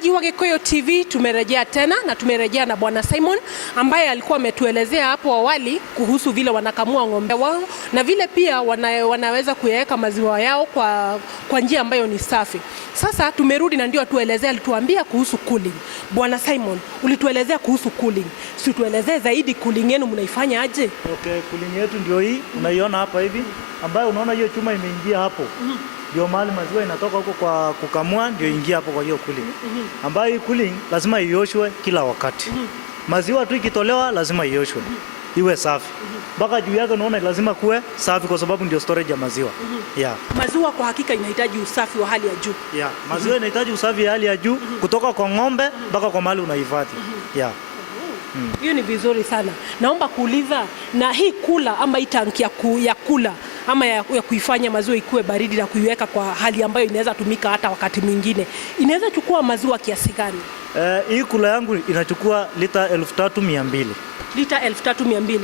Watazamaji wa Gikuyu TV, tumerejea tena na tumerejea na Bwana Simon ambaye alikuwa ametuelezea hapo awali kuhusu vile wanakamua ng'ombe wao na vile pia wanaweza kuyaweka maziwa yao kwa njia ambayo ni safi. Sasa tumerudi na ndio atuelezea, alituambia kuhusu cooling. Bwana Simon, ulituelezea kuhusu cooling. Si tuelezee zaidi cooling yenu mnaifanya aje? Okay, cooling yetu ndio hii unaiona hapa hivi, ambayo unaona hiyo chuma imeingia hapo. Ndio mahali maziwa inatoka huko kwa kukamua, ndio ingia hapo kwa hiyo cooling. Ambayo hii cooling lazima ioshwe kila wakati. Maziwa tu ikitolewa lazima ioshwe. Iwe safi. Mpaka juu yake unaona lazima kuwe safi kwa sababu ndio storage ya maziwa. Yeah. Maziwa kwa hakika inahitaji usafi wa hali ya juu. Yeah. Maziwa inahitaji usafi wa hali ya juu kutoka kwa ng'ombe mpaka kwa mahali unahifadhi. Yeah. Hiyo ni vizuri sana. Naomba kuuliza, na hii kula ama hii tanki ya kula ama ya kuifanya maziwa ikuwe baridi na kuiweka kwa hali ambayo inaweza tumika hata wakati mwingine, inaweza chukua maziwa kiasi gani? Hii kula yangu inachukua lita 3200. Lita 3200.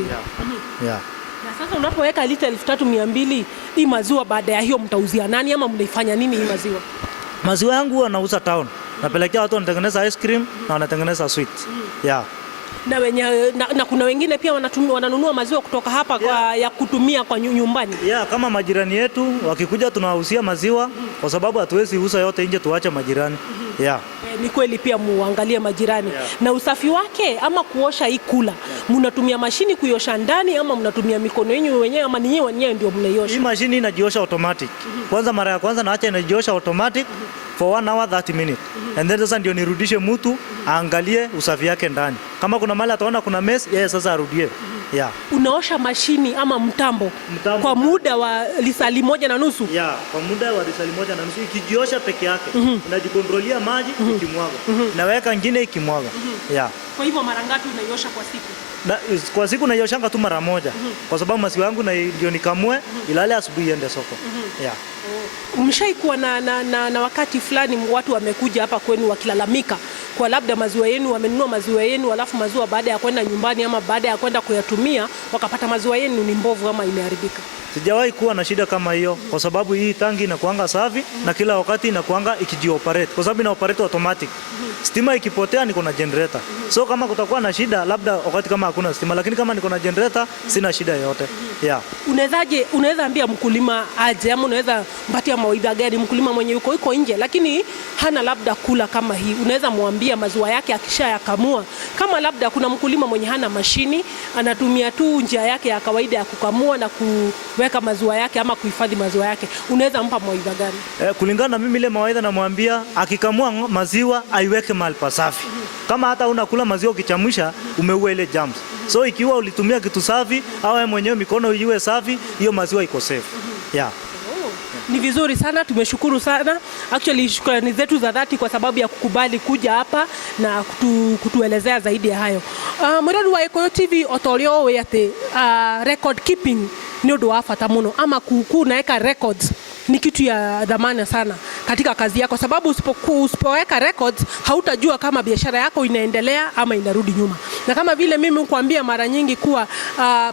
Yeah. Na sasa unapoweka lita 3200, hii maziwa baada ya hiyo mtauzia nani ama mnaifanya nini hii maziwa? Maziwa yangu huwa nauza town. Napelekea watu wanatengeneza ice cream na wanatengeneza sweet. Yeah. Na kuna wengine pia wananunua maziwa kutoka hapa ya kutumia kwa nyumbani. Yeah, kama majirani yetu wakikuja tunawahusia maziwa kwa sababu hatuwezi uza yote nje tuache majirani. Yeah. Ni kweli pia muangalie majirani. Yeah. Na usafi wake ama kuosha hii kula. Mnatumia mashini kuiosha ndani ama mnatumia mikono yenu wenyewe ama ninyi wenyewe ndio mnaiosha? Hii mashini inajiosha automatic. Kwanza mara ya kwanza naacha inajiosha automatic for 1 hour 30 minutes. And then sasa ndio nirudishe mtu aangalie usafi yake ndani. Kama kuna mahali ataona kuna mess, yeye sasa arudie. Yeah. Unaosha mashini ama mtambo kwa muda wa lisali 1.5? Yeah, kwa muda wa lisali 1.5 ikijiosha peke yake. Inajikontrolia maji ikimwaga. Naweka nyingine ikimwaga. Yeah. Kwa hivyo mara ngapi unaiosha kwa siku? Kwa siku naioshanga tu mara moja. Kwa sababu maziwa yangu ndio nikamue ilale asubuhi iende soko. Yeah. Mshaikuwa na wakati fulani watu wamekuja hapa kwenu wakilalamika kwa labda maziwa yenu, wamenunua maziwa yenu alafu maziwa baada ya kwenda nyumbani ama baada ya kwenda kuyatumia wakapata maziwa yenu ni mbovu ama imeharibika? Sijawahi kuwa na shida kama hiyo kwa sababu hii tangi inakuanga safi na kila wakati inakuanga ikijioperate kwa sababu ina operate automatic. Stima ikipotea niko na generator. So kama kutakuwa na shida labda wakati kama hakuna stima, lakini kama niko na generator sina shida yoyote. Yeah. Unaweza ambia mkulima aje ama unaweza mpatia mawaidha gani mkulima mwenye yuko nje lakini hana labda kula kama hii? Unaweza muambia maziwa yake akishayakamua, kama labda kuna mkulima mwenye hana mashini anatumia tu njia yake ya kawaida ya kukamua na kuweka maziwa yake ama kuhifadhi maziwa yake, unaweza mpa mawaidha gani? Kulingana na mimi ile mawaidha namwambia akikamua maziwa aiweke mahali pasafi. Kama hata unakula maziwa ukichamsha umeua ile germs. So ikiwa ulitumia kitu safi au wewe mwenyewe mikono iwe safi, hiyo maziwa iko safe. Yeah. Ni vizuri sana, tumeshukuru sana. Actually shukrani zetu za dhati kwa sababu ya kukubali kuja hapa na kutuelezea zaidi ya hayo. Muradu wa Gikuyu TV otorio we ate record keeping ni ndio wafata muno ama kunaeka records ni kitu ya dhamana sana katika kazi yako, sababu usipoweka records hautajua kama biashara yako inaendelea ama inarudi nyuma. Na kama vile mimi nikuambia mara nyingi kuwa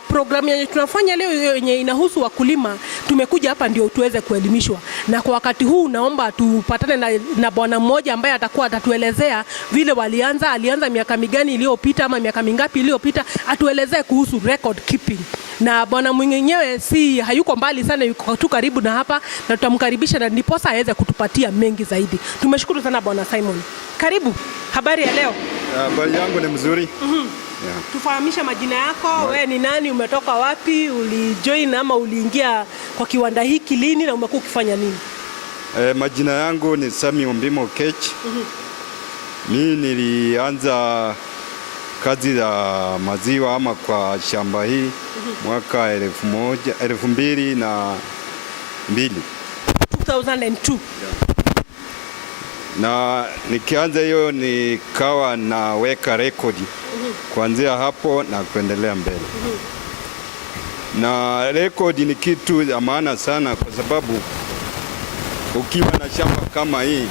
programu yenye tunafanya leo yenye inahusu wakulima, tumekuja hapa ndio tuweze kuelimishwa. Na kwa wakati huu naomba tupatane na bwana mmoja ambaye atakuwa atatuelezea vile alianza miaka migani iliyopita ama miaka mingapi iliyopita, atuelezee kuhusu record keeping. Na bwana mwenyewe hayuko mbali sana, yuko tu karibu na hapa na tutamkaribisha na ndiposa aweze kutupatia mengi zaidi. Tumeshukuru sana Bwana Simon. Karibu. Habari ya leo? Habari yangu ni mzuri. Yeah. Tufahamisha majina yako, wewe ni nani, umetoka wapi, ulijoin ama uliingia kwa kiwanda hiki lini na umekuwa ukifanya nini? Majina yangu ni Sami Ombimo Kech. Mimi nilianza kazi ya maziwa ama kwa shamba hii mwaka 2002. 2002. Na nikianza hiyo nikawa naweka rekodi kuanzia hapo na kuendelea mbele. Na rekodi ni kitu ya maana sana kwa sababu ukiwa na shamba kama hii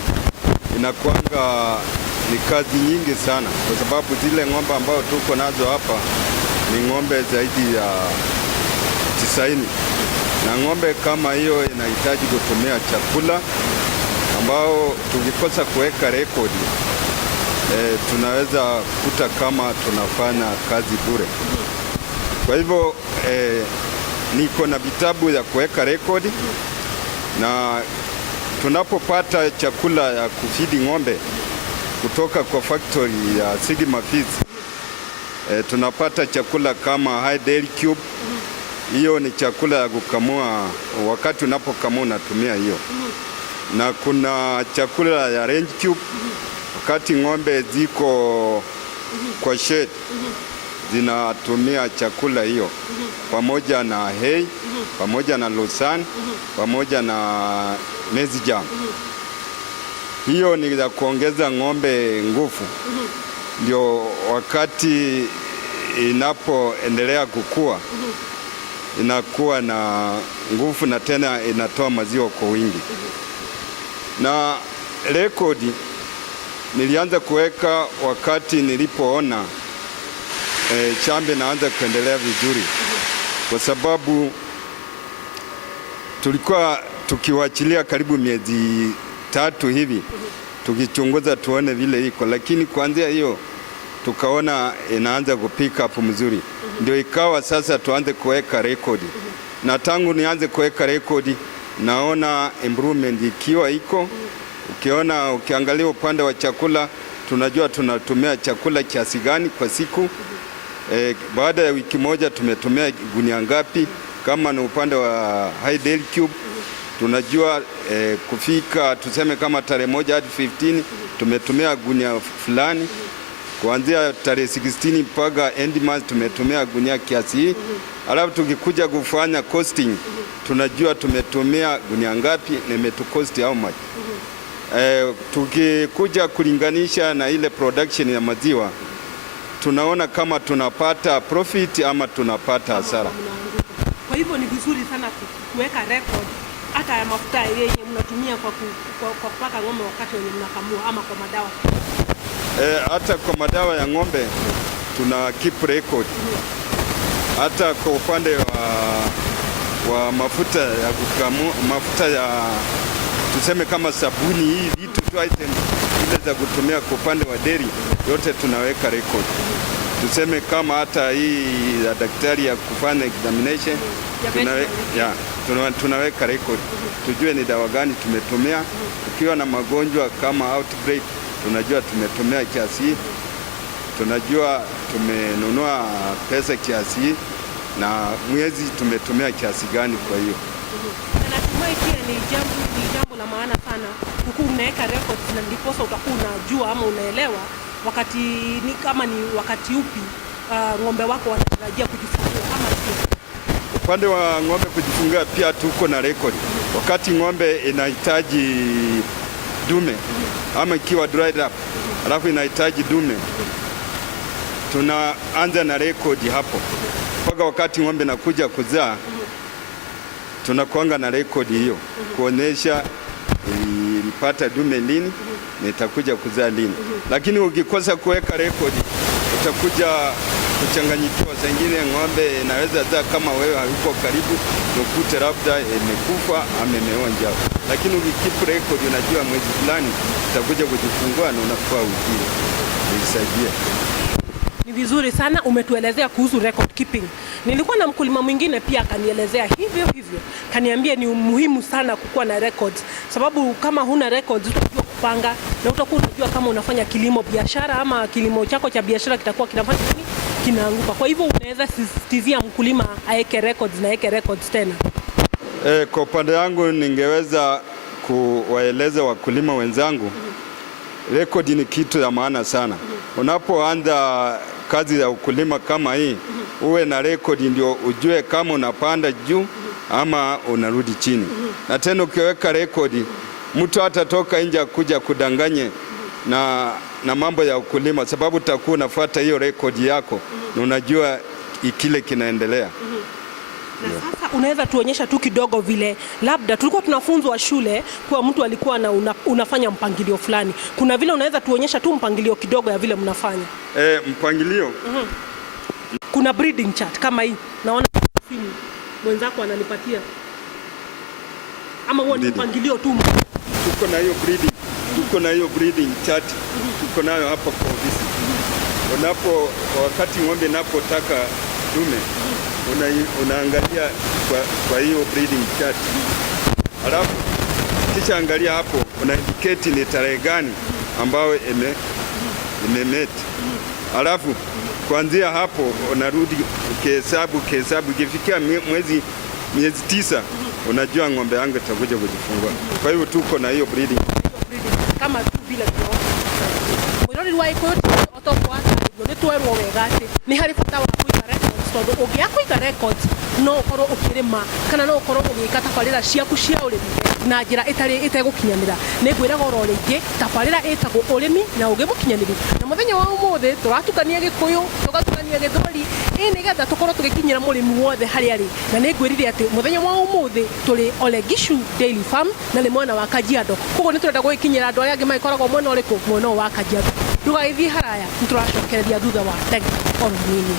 inakuanga ni kazi nyingi sana kwa sababu zile ng'ombe ambao tuko nazo hapa ni ng'ombe zaidi ya 90. Na ng'ombe kama hiyo inahitaji kutumia chakula ambao tukikosa kuweka rekodi tunaweza kuta kama tunafanya kazi bure. Kwa hivyo niko na vitabu ya kuweka rekodi, na tunapopata chakula ya kufidi ng'ombe kutoka kwa factory ya Sigma Feeds, tunapata chakula kama High Dairy Cube. Hiyo ni chakula ya kukamua, wakati unapokamua unatumia hiyo. Na kuna chakula ya Range Cube, wakati ng'ombe ziko kwa shed zinatumia chakula hiyo, pamoja na hay, pamoja na Lucerne, pamoja na maize germ. Hiyo ni za kuongeza ng'ombe nguvu, ndio wakati inapoendelea kukua inakuwa na nguvu na tena inatoa maziwa kwa wingi. Na rekodi nilianza kuweka wakati nilipoona shamba naanza kuendelea vizuri, kwa sababu tulikuwa tukiwachilia karibu miezi 3 hivi tukichunguza tuone vile iko, lakini kuanzia hiyo tukaona inaanza kupika hapo mzuri, ndio ikawa sasa tuanze kuweka rekodi. Na tangu nianze kuweka rekodi naona improvement ikiwa iko. Ukiangalia upande wa chakula, tunajua tunatumia chakula kiasi gani kwa siku. Baada ya wiki moja tumetumia gunia ngapi. Kama ni upande wa High Dairy Cube, tunajua kufika tuseme kama tarehe 1 hadi 15 tumetumia gunia fulani. Kuanzia tarehe 16 mpaka end month tumetumia gunia kiasi hii. Alafu tukikuja kufanya costing, tunajua tumetumia gunia ngapi na imetukosti how much. Tukikuja kulinganisha na ile production ya maziwa, tunaona kama tunapata profit ama tunapata hasara. Kwa hivyo ni vizuri sana kuweka record hata ya mafuta yenye mnatumia kwa kupaka ng'ombe wakati wenye mnakamua, ama kwa madawa. Hata kwa madawa ya ng'ombe tuna keep record. Hata kwa upande wa mafuta ya kukamua, mafuta ya tuseme kama sabuni, hii vitu tu item ile za kutumia kwa upande wa dairy, yote tunaweka record. Tuseme kama hata hii ya daktari ya kufanya examination tunaweka record, tujue ni dawa gani tumetumia. Ukiwa na magonjwa kama outbreak, tunajua tumetumia kiasi hii, tunajua tumenunua pesa kiasi hii, na mwezi tumetumia kiasi gani. Kwa hiyo natumai pia ni jambo la maana sana huku unaweka records, na ndiposa utakuwa unajua ama unaelewa wakati ni kama ni wakati upi ng'ombe wako wanatarajia kujifungua ama sio. Upande wa ng'ombe kujifungua pia tuko na record. Wakati ng'ombe inahitaji dume ama ikiwa dried up alafu inahitaji dume, tunaanza na record hapo mpaka wakati ng'ombe nakuja kuzaa, tunakuanga na record hiyo kuonesha ilipata dume lini na itakuja kuzaa lini. Lakini ukikosa kuweka record utakuja kuchanganyikiwa. Zingine ng'ombe inaweza zaa kama wewe hayuko karibu, ukute labda imekufa ama imeonja. Lakini ukikeep record unajua mwezi fulani utakuja kujifungua na unakuwa ujue uisaidia. Ni vizuri sana umetuelezea kuhusu record keeping. Nilikuwa na mkulima mwingine pia akanielezea hivyo, kaniambia ni muhimu sana kukuwa na records, sababu kama huna records utajua kupanga na utakuwa unajua kama unafanya kilimo biashara ama kilimo chako cha biashara kitakuwa kinafanya nini, kinaanguka. Kwa hivyo unaweza sisitizia mkulima aeke records na aeke records tena. Kwa upande wangu ningeweza kuwaeleza wakulima wenzangu, record ni kitu ya maana sana. Unapoanza kazi ya ukulima kama hii, uwe na record ndio ujue kama unapanda juu ama unarudi chini. Na tena ukiweka record, mtu hatatoka nje kuja kudanganye na mambo ya ukulima, sababu utakuwa unafuata hiyo record yako na unajua kile kinaendelea. Na sasa unaweza tuonyesha tu kidogo vile labda tulikuwa tunafunzwa shule kwa mtu alikuwa unafanya mpangilio fulani. Kuna vile unaweza tuonyesha tu mpangilio kidogo ya vile mnafanya? Mpangilio. Kuna breeding chart kama hii. Naona mwenzako ananipatia. Ama huo ni mpangilio tu? Tuko na hiyo breeding. tuko na hiyo breeding chart, tuko nayo hapa kwa ofisi. Wakati ng'ombe inapotaka dume, unaangalia kwa hiyo breeding chart. Alafu kisha angalia hapo, una indicate ni tarehe gani ambayo imemeti. Alafu kuanzia hapo unarudi ukihesabu, ikifikia miezi 9 unajua ng'ombe yangu itakuja kujifungua. Kwa hiyo tuko na hiyo breeding kama tu vile mwirori wa Gikuyu otokwa nĩ twerwo wega atĩ nĩ harĩ bata wa kũiga records, tondũ ũngĩaga kũiga records no ũkorwo ũkĩrĩma kana no ũkorwo ũgĩka tabarĩra ciaku cia ũrĩmi na njĩra ĩtegũkinyanĩra. Nĩ ngwĩraga oro rĩngĩ tabarĩra ĩtagwo ũrĩmi na ũgĩ mũkinyanĩru, na mũthenya wa ũmũthĩ tũratukania Gĩkũyũ tũgatukania Gĩthweri nĩgetha tũkorwo tũgĩkinyĩra mũrĩmi wothe harĩa arĩ. Na nĩ ngwĩrire atĩ mũthenya wa ũmũthĩ tũrĩ Ole Gishu Dairy Farm na nĩ mwena wa Kajiado, koguo nĩ tũrenda gũgĩkinyĩra andũ arĩa angĩ magĩkoragwo mwena ũrĩkũ, mwena wa Kajiado. Ndũgagĩthiĩ haraya, nĩ tũracokereria thutha wa ndagĩka oro nini.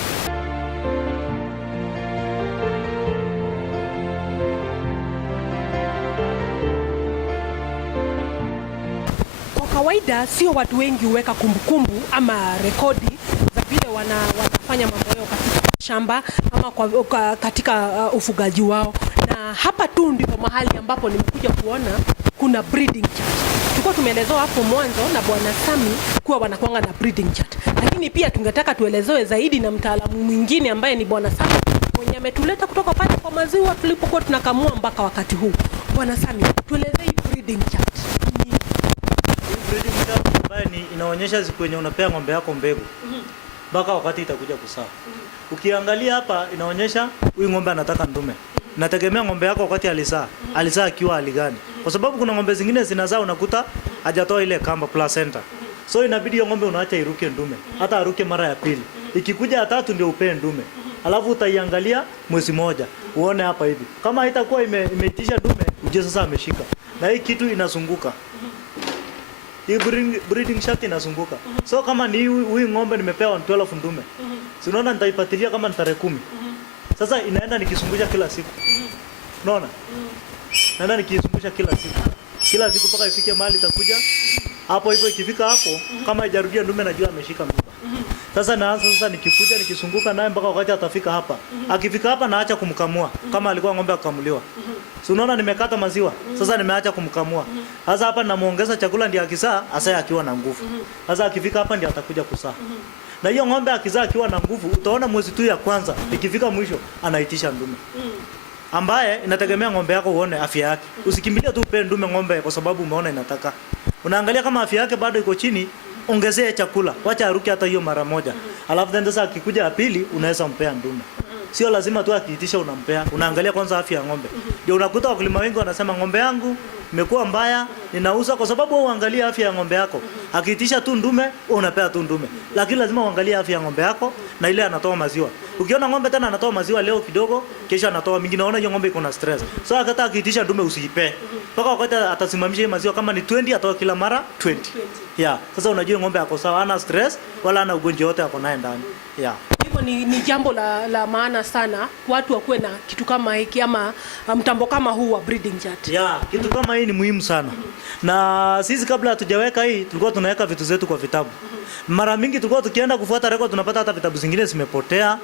Kawaida sio watu wengi huweka kumbukumbu ama rekodi za vile wanafanya mambo yao katika shamba ama katika ufugaji wao, na hapa tu ndipo mahali ambapo nimekuja kuona kuna breeding chart. Tulikuwa tumeelezewa hapo mwanzo na Bwana Sami kuwa wanakuanga na breeding chart, lakini pia tungetaka tuelezewe zaidi na mtaalamu mwingine ambaye ni Bwana Sami mwenye ametuleta kutoka pale kwa maziwa tulipokuwa tunakamua mpaka wakati huu. Bwana Sami, tuelezee breeding chart. Breeding chart ambayo inaonyesha siku yenye unapea ng'ombe yako mbegu mpaka wakati itakuja kuzaa. Ukiangalia hapa inaonyesha huyu ng'ombe anataka ndume. Nategemea ng'ombe yako wakati alizaa akiwa hali gani, kwa sababu kuna ng'ombe zingine zinazaa unakuta hajatoa ile kamba placenta, so inabidi hiyo ng'ombe unaacha iruke ndume, hata aruke mara ya pili, ikikuja ya tatu ndio upee ndume. Alafu utaiangalia mwezi moja uone hapa hivi kama haitakuwa imeitisha ndume, uje sasa ameshika. Na hii kitu inazunguka, hii breeding chart inazunguka. So kama ni huyu ng'ombe nimepewa 12 ndume, si unaona nitaipatilia kama ni tarehe 10. Sasa inaenda nikizungusha kila siku. Unaona? Naenda nikizungusha kila siku mpaka ifike mahali itakuja. Hapo hivyo ikifika hapo kama haijarudia ndume najua ameshika mimba. Sasa naanza nikikuja nikizunguka naye mpaka wakati atafika hapa. Akifika hapa naacha kumkamua kama alikuwa ng'ombe akamuliwa. Si unaona nimekata maziwa. Sasa nimeacha kumkamua. Sasa hapa namuongeza chakula ndio akizaa asa akiwa na nguvu. Sasa akifika hapa ndio atakuja kuzaa. Na hiyo ng'ombe akizaa akiwa na nguvu, utaona mwezi tu ya kwanza ikifika mwisho anaitisha ndume. Ambaye inategemea ng'ombe yako uone afya yake. Usikimbilie tu upe ndume ng'ombe kwa sababu umeona inataka. Unaangalia kama afya yake bado iko chini, ongezee chakula. Wacha aruke hata hiyo mara moja. Alafu then sasa akikuja ya pili unaweza mpea ndume. Sio lazima tu akiitisha unampea. Unaangalia kwanza afya ya ng'ombe. Ndio unakuta wakulima wengi wanasema ng'ombe yangu imekuwa mbaya, ninauza, kwa sababu wewe uangalia afya ya ng'ombe yako. Akiitisha tu ndume, unapea tu ndume. Lakini lazima uangalie afya ya ng'ombe yako na ile anatoa maziwa. Ukiona ng'ombe tena anatoa maziwa leo kidogo, kesho anatoa mingi, naona hiyo ng'ombe iko na stress. So akata akiitisha ndume usiipe. Mpaka wakati atasimamisha hiyo maziwa, kama ni 20 atoa kila mara 20. Yeah. Sasa unajua ng'ombe yako sawa, hana stress wala hana ugonjwa wote ako naye ndani. Yeah. Hivyo ni jambo la maana sana watu wakuwe na kitu kama hiki ama mtambo kama huu wa breeding chart. Yeah, kitu kama hii ni muhimu sana. Na sisi kabla hatujaweka hii tulikuwa tunaweka vitu zetu kwa vitabu. Mara mingi tulikuwa tukienda kufuata record tunapata hata vitabu zingine zimepotea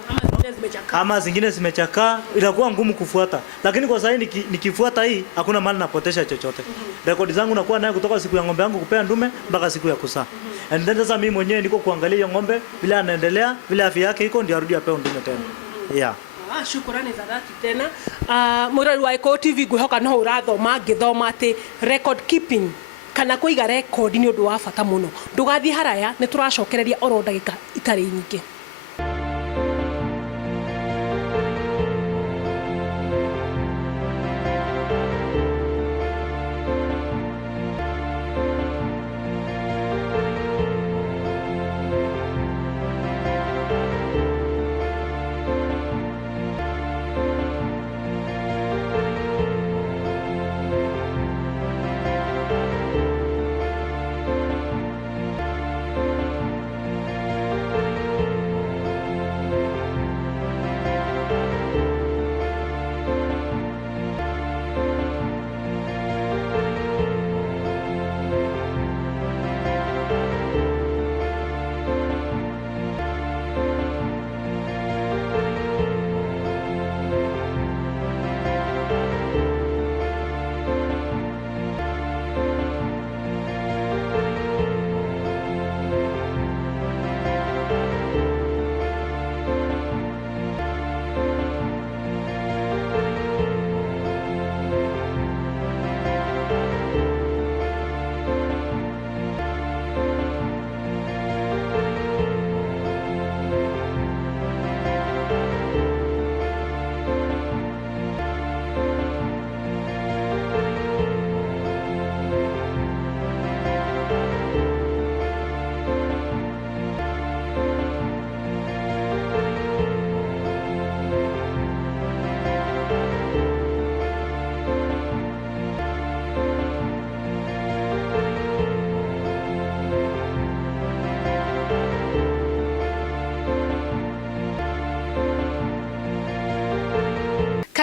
ama zingine zimechakaa, inakuwa ngumu kufuata. Lakini kwa sasa nikifuata hii hakuna mali napotesha chochote. Record zangu nakuwa nayo kutoka siku ya ng'ombe yangu kupea ndume mpaka siku ya kuzaa. And then sasa mimi mwenyewe niko kuangalia hiyo ng'ombe vile anaendelea, vile afya yake iko, ndio arudi apewe ndume tena. Yeah. Shukrani za dhati tena. Mwirori wa Gikuyu TV ngwihoka no urathoma ngithoma ati record keeping kana kuiga record ni undu wa bata muno. Ndugathie haraya, ni turacokereria oro ndagika itari nyingi.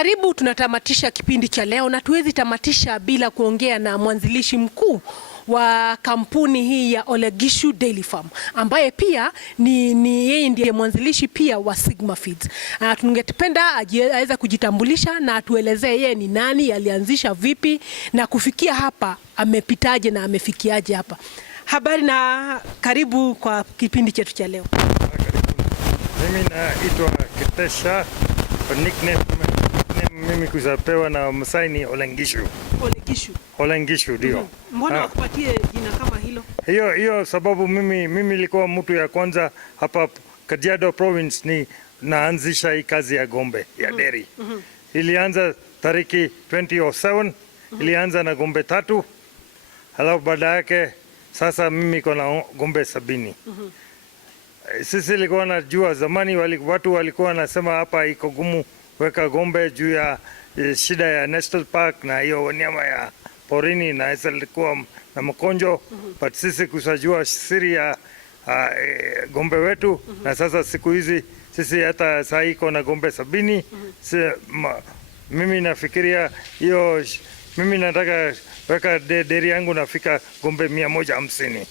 Karibu, tunatamatisha kipindi cha leo na tuwezi tamatisha bila kuongea na mwanzilishi mkuu wa kampuni hii ya Ole Gishu Dairy Farm ambaye pia ni yeye ndiye mwanzilishi pia wa Sigma Feeds. Tungependa aweze kujitambulisha na atuelezee yeye ni nani, alianzisha vipi na kufikia hapa amepitaje na amefikiaje hapa. Habari na karibu kwa kipindi chetu cha leo. Mimi naitwa Kitesha, nickname mimi kuzapewa na Masai ni Ole Gishu. Ole Gishu. Ole Gishu ndio. Mbona wakupatie jina kama hilo? Hiyo sababu mimi nilikuwa mtu ya kwanza hapa Kajiado province ni naanzisha hii kazi ya gombe ya dairy. Ilianza tariki 2007, ilianza na gombe 3. Halafu baada yake sasa mimi kuna gombe 70. Sisi ilikuwa najua zamani watu walikuwa nasema hapa iko gumu weka gombe juu ya shida ya National Park na hiyo wanyama ya porini na isa ilikuwa na mkonjo. But sisi kusajua siri ya gombe wetu na sasa siku hizi sisi hata saa iko na gombe 70. Mimi nafikiria hiyo, mimi nataka weka dairy yangu nafika gombe 150.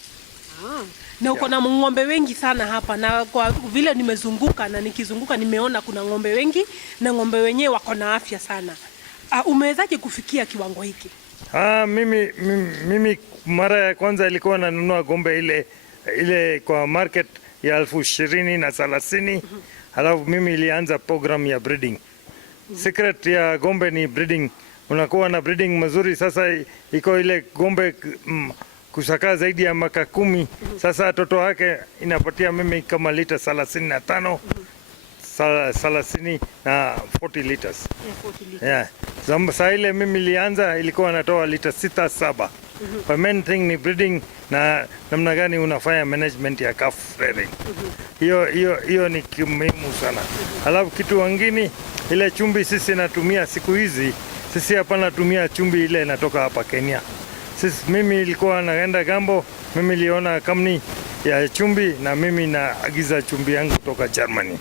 Na uko na ng'ombe wengi sana hapa, na kwa vile nimezunguka na nikizunguka nimeona kuna ng'ombe wengi na ng'ombe wenyewe wako na afya sana. Umewezaje kufikia kiwango hiki? Mimi mara ya kwanza ilikuwa nanunua gombe ile kwa market ya 20,000 na 30. Halafu mimi ilianza program ya breeding. Secret ya gombe ni breeding. Unakuwa na breeding mazuri. Sasa iko ile gombe kusaka zaidi ya maka 10. Sasa toto wake inapatia mimi kama lita 35, 30 na 40 liters. Yeah. Saa ile mimi ilianza ilikuwa natoa lita 6-7. The main thing ni breeding na namna gani unafanya management ya calf rearing. Hiyo ni muhimu sana. Halafu kitu kingine ile chumbi sisi natumia siku hizi, sisi hapa natumia chumbi ile inatoka hapa Kenya. Mimi ilikuwa naenda gambo, mimi niliona kampuni ya chumbi na mimi naagiza chumbi yangu kutoka Germany.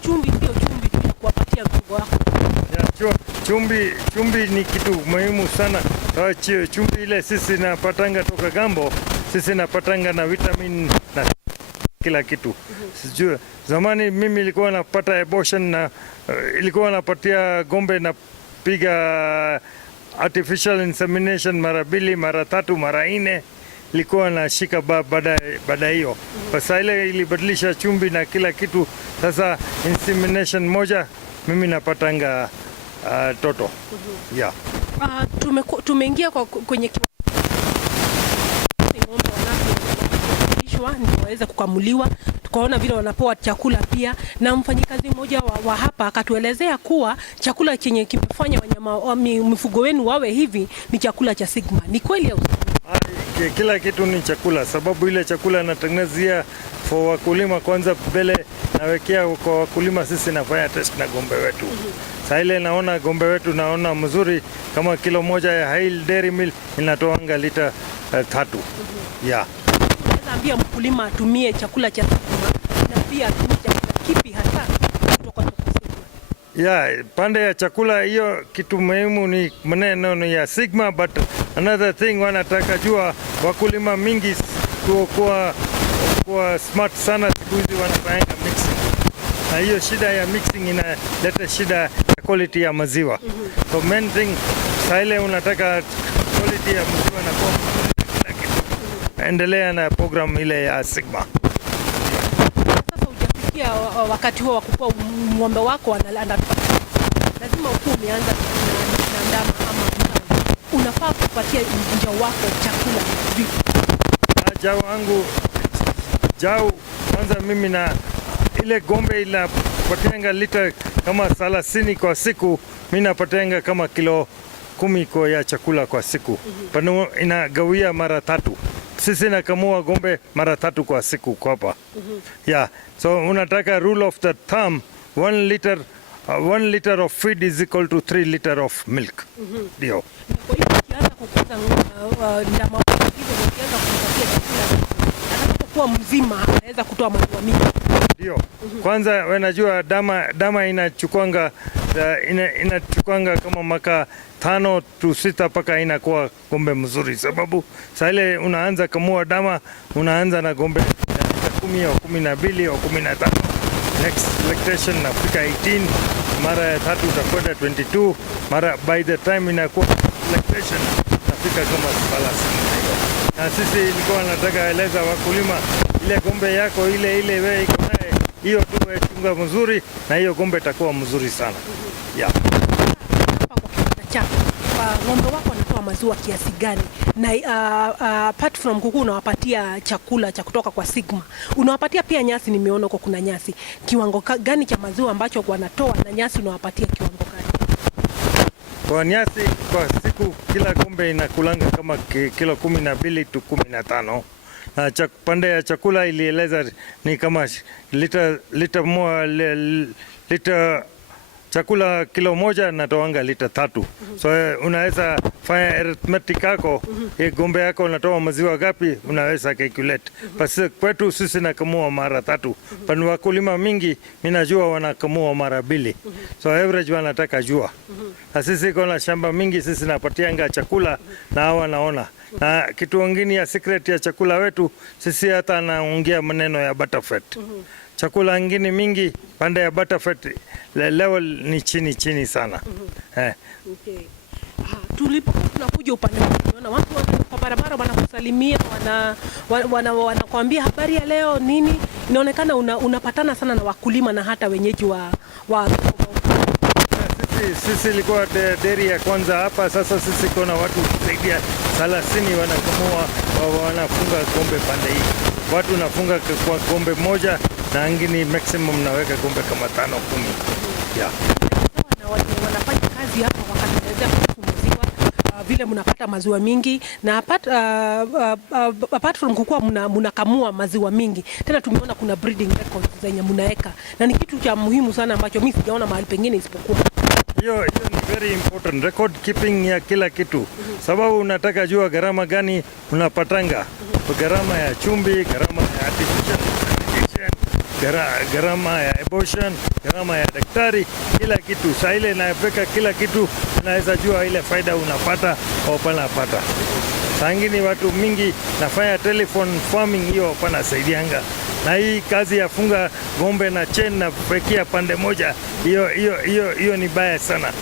Chumbi ndio chumbi tunakupatia mfugo wako. Chumbi ni kitu muhimu sana. Chumbi ile sisi napatanga toka gambo, sisi napatanga na vitamin na kila kitu. Sijui zamani mimi ilikuwa napata abortion na ilikuwa napatia gombe na piga artificial insemination mara 2, mara 3, mara 4 ilikuwa na shika baada hiyo. Sasa ile ilibadilisha chumbi na kila kitu. Sasa insemination moja mimi napatanga toto. Yeah. Tumeingia kwenye ng'ombe ndio waweza kukamuliwa, tukaona vile wanapewa chakula pia, na mfanyikazi mmoja wa hapa akatuelezea kuwa chakula chenye kimefanya wanyama mifugo wenu wawe hivi ni chakula cha Sigma. Ni kweli au? Kila kitu ni chakula, sababu ile chakula natengenezea for wakulima kwanza mbele nawekea kwa wakulima, sisi nafanya test na gombe wetu. Sasa ile naona gombe wetu naona mzuri, kama kilo moja ya Hail Dairy Mill inatoanga lita 3. Yeah. Ambia mkulima atumie chakula cha Sigma na pia atumie chakula kipi hasa kutoka Sigma? Yeah, pande ya chakula hiyo kitu muhimu ni maneno ya Sigma, but another thing wanataka jua wakulima mingi kwa smart sana siku hizi wanafanya mixing. Na hiyo shida ya mixing inaleta shida ya quality ya maziwa. So main thing ile unataka quality ya maziwa na kwa endelea na program ile ya Sigma. Sasa hujafikia wakati huo wa kupoa ng'ombe wako lazima ukuwe umeanza na ndama ama mtama. Unafaa kupatia njao wako chakula vipi? Jao kwanza mimi na ile gombe inapatianga lita kama 30 kwa siku, mimi napatianga kama kilo 10 kwa ya chakula kwa siku. Pano inagawia mara 3. Sisi nakamua gombe mara 3 kwa siku kwa hapa. Yeah. So unataka rule of the thumb, 1 liter of feed is equal to 3 liter of milk. Ndio. Kwa hiyo ukianza kukuza ndama hizo ukianza kumpatia chakula atakapokuwa mzima anaweza kutoa maziwa mingi. Ndio. Kwanza wanajua dama inachukuanga inachukuanga kama maka 5 to 6 mpaka inakuwa gombe mzuri, sababu saa ile unaanza kamua dama, unaanza na gombe 10 au 12 au 15. Next lactation nafika 18, mara ya tatu utakwenda 22, mara by the time inakuwa lactation nafika kama 30. Na sisi ilikuwa nataka eleza wakulima, ile gombe yako ile wewe iko naye, hiyo tu chunga mzuri, na hiyo gombe itakuwa mzuri sana. Yeah. Ng'ombe wako wanatoa maziwa kiasi gani? Na apart from kuku unawapatia chakula cha kutoka kwa Sigma, unawapatia pia nyasi? Nimeona huko kuna nyasi. Kiwango gani cha maziwa ambacho wanatoa, na nyasi unawapatia kiwango gani? Kwa nyasi kwa siku kila gombe inakulanga kama kilo 12 to 15. Na pande ya chakula ilieleza ni kama lita chakula kilo moja natoanga lita 3. So unaweza fanya arithmetic yako, gombe yako unatoa maziwa gapi, unaweza calculate. Basi kwetu sisi nakamua mara 3. Pana wakulima mingi ninajua wanakamua mara 2. So average wanataka jua. Na sisi kuna shamba mingi, sisi napatianga chakula na hawa naona. Na kitu kingine ya secret ya chakula wetu, sisi hata naongea maneno ya butterfat. Chakula ngine mingi pande ya butterfat level ni chini sana. Okay. Tunakuja upande tunaona watu kwa barabara wanakusalimia, wanakuambia habari ya leo nini. Inaonekana unapatana sana na wakulima na hata wenyeji wa sisi ilikuwa deri ya kwanza hapa. Sasa sisi kuna watu zaidi ya 30 wanakamua, wanafunga gombe pande hii. Watu nafunga kwa gombe moja, na ngini maximum naweka gombe kama 5-10. Yeah. Wanafanya kazi hapa wakatengeneza maziwa, vile mnapata maziwa mingi, na apart from kukua mnakamua maziwa mingi, tena tumeona kuna breeding records zenye mnaweka, na ni kitu cha muhimu sana ambacho mimi sijaona mahali pengine isipokuwa hiyo ni very important, record keeping ya kila kitu. Sababu unataka jua gharama gani unapatanga, gharama ya chumbi, gharama ya artificial insemination, gharama ya abortion, gharama ya daktari, kila kitu. Saa ile naweka kila kitu, unaweza jua ile faida unapata au panapata. Sangini watu mingi nafanya telephone farming, hiyo panasaidianga. Na hii kazi ya funga ng'ombe na chain na kuwekea pande moja, hiyo ni baya sana.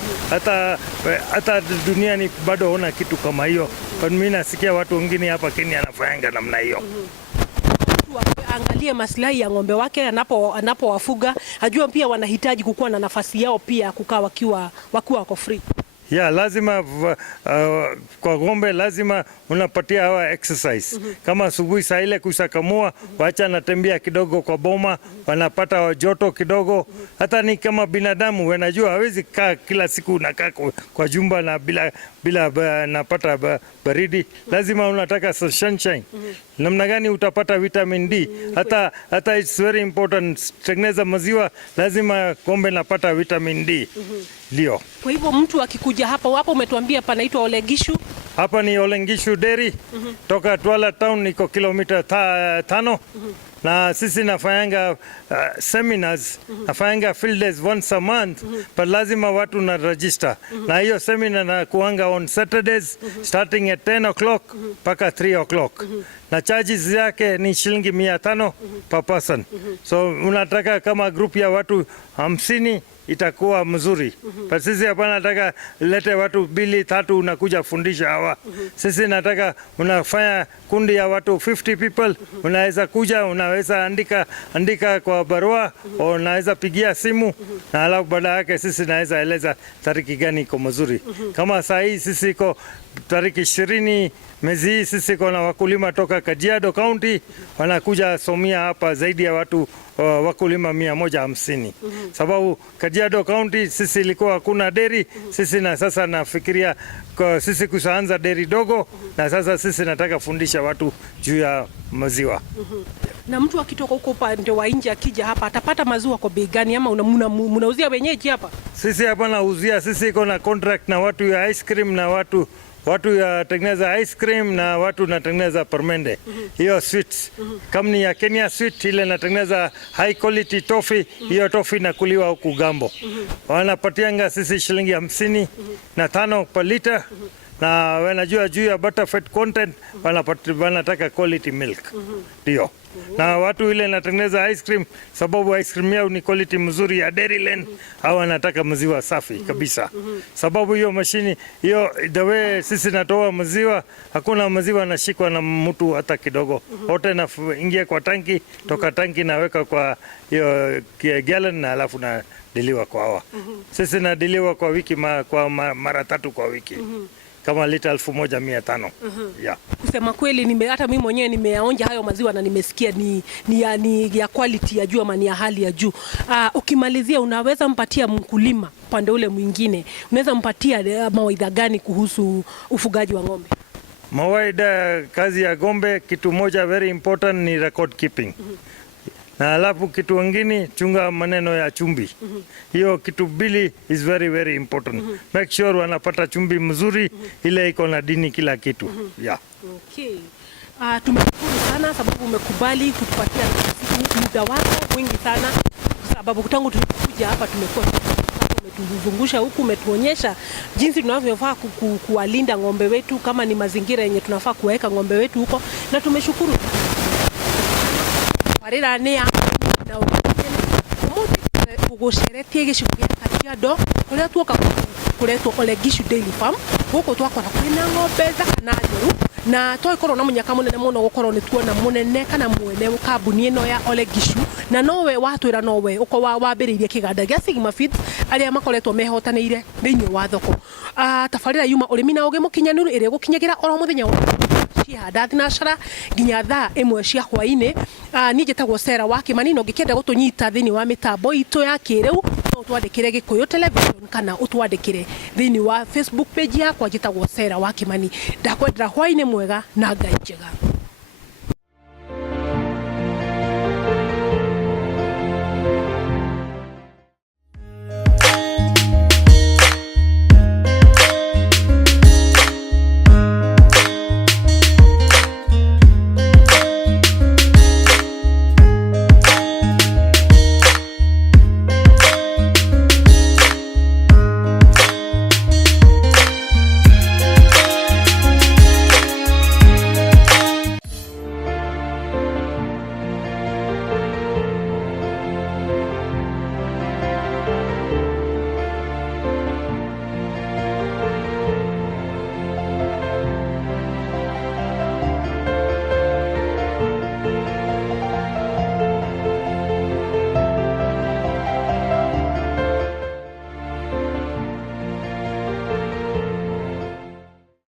Hata duniani bado haona kitu kama hiyo. Kwa mimi nasikia watu wengine hapa Kenya anafanyanga namna hiyo. Angalie maslahi ya ng'ombe wake anapowafuga, ajua pia wanahitaji kukuwa na nafasi yao pia kukaa wakiwa wako free. Lazima kwa ng'ombe lazima unapatia hawa exercise. Kama asubuhi saa ile kusakamua, wacha natembea kidogo kwa boma, wanapata joto kidogo. Hata ni kama binadamu, wanajua hawezi kaa kila siku unakaa kwa jumba na bila napata baridi. Lazima unataka sunshine. Namna gani utapata vitamin D? Hata it's very important, tengeneza maziwa, lazima ng'ombe napata vitamin D. Ndio. Kwa hivyo mtu akikuja hapa umetuambia panaitwa Ole Ngishu. Hapa ni Ole Ngishu Dairy. Toka Twala Town niko kilomita 5. Na sisi nafanyanga seminars, nafanyanga field days once a month, but lazima watu na register. Na hiyo seminar na kuanga on Saturdays starting at 10 o'clock mpaka 3 o'clock. Na charges yake ni shilingi 500 per person. So unataka kama group ya watu 50 itakuwa mzuri. But sisi hapa nataka lete watu 2-3 unakuja fundisha hawa. Sisi nataka unafanya kundi ya watu 50 people, unaweza kuja, unaweza andika kwa barua, au unaweza pigia simu, na alafu baada yake sisi naweza eleza tariki gani iko mzuri. Kama saa hii sisi iko tariki 20 mwezi hii, sisi kuna wakulima toka Kajiado County wanakuja somia hapa zaidi ya watu wakulima 150. Sababu Kajiado County sisi ilikuwa hakuna dairy, sisi na sasa nafikiria sisi kusaanza dairy dogo, na sasa sisi nataka fundisha watu juu ya maziwa. Na mtu akitoka huko upande wa nje akija hapa atapata maziwa kwa bei gani, ama mnauzia wenyeji hapa? Sisi hapa nauzia, sisi iko na contract na watu ya ice cream na watu ya tengeneza ice cream na watu natengeneza permende. Hiyo sweets. Kama ni ya Kenya sweet ile natengeneza high quality toffee, hiyo toffee inakuliwa huku Gambo. Wanapatianga sisi shilingi 55 per liter. Na wanajua juu ya butter fat content wanataka quality milk. Ndio. Na watu ile natengeneza ice cream sababu ice cream yao ni quality mzuri ya Dairyland au wanataka maziwa safi kabisa. Sababu hiyo mashini hiyo the way sisi natoa maziwa, hakuna maziwa nashikwa na mtu hata kidogo. Wote naingia kwa tanki, toka tanki naweka kwa hiyo gallon na alafu na diliwa kwa hawa. Sisi na diliwa kwa wiki kwa mara 3 kwa wiki. Kama lita 1500. Yeah. Kusema kweli hata mimi mwenyewe nimeonja hayo maziwa na nimesikia ni ya quality ya juu ama ni ya hali ya juu. Ukimalizia unaweza mpatia mkulima pande ule mwingine, unaweza mpatia mawaidha gani kuhusu ufugaji wa ng'ombe? Mawaidha, kazi ya ng'ombe kitu moja very important ni record keeping. Na alafu kitu kingine chunga maneno ya chumbi. Hiyo kitu bili is very very important. Make sure wanapata chumbi mzuri ile iko na dini kila kitu. Yeah. Okay. Tumeshukuru sana sababu umekubali kutupatia muda wako mwingi sana, sababu tangu tulikuja hapa tumekuwa umetuzungusha huku, umetuonyesha jinsi tunavyofaa kuwalinda ng'ombe wetu, kama ni mazingira yenye tunafaa kuweka ng'ombe wetu huko, na tumeshukuru. Parira nea na uguceretie gicigo gia Kajiado kuria tuoka kuretwo Ole Gishu Dairy Farm. Guku twakora kwina ng'ombe thaka na njeru, na twakorwo na munyaka munene muno gukorwo ni tuona munene kana mwene kambuni ino ya Ole Gishu, na nowe watwira nowe uko wambiriirie kiganda gia Sigma Feeds aria makoretwo mehotaneire thiini wa thoko. Tafarira yuma urimi na uge mukinyaniru iri gukinyagira oro muthenya wa cihanda thinacara nginya thaa 1 cia hwaini. Ni njitagwo Sarah wa Kimani, no ngikenda gutunyita thiini wa mitambo itu ya kiriu utwandikire Gikuyu Television kana utwandikire thiini wa Facebook page yakwa njitagwo Sarah wa Kimani. Ndakwendera hwaini mwega na Ngai njega.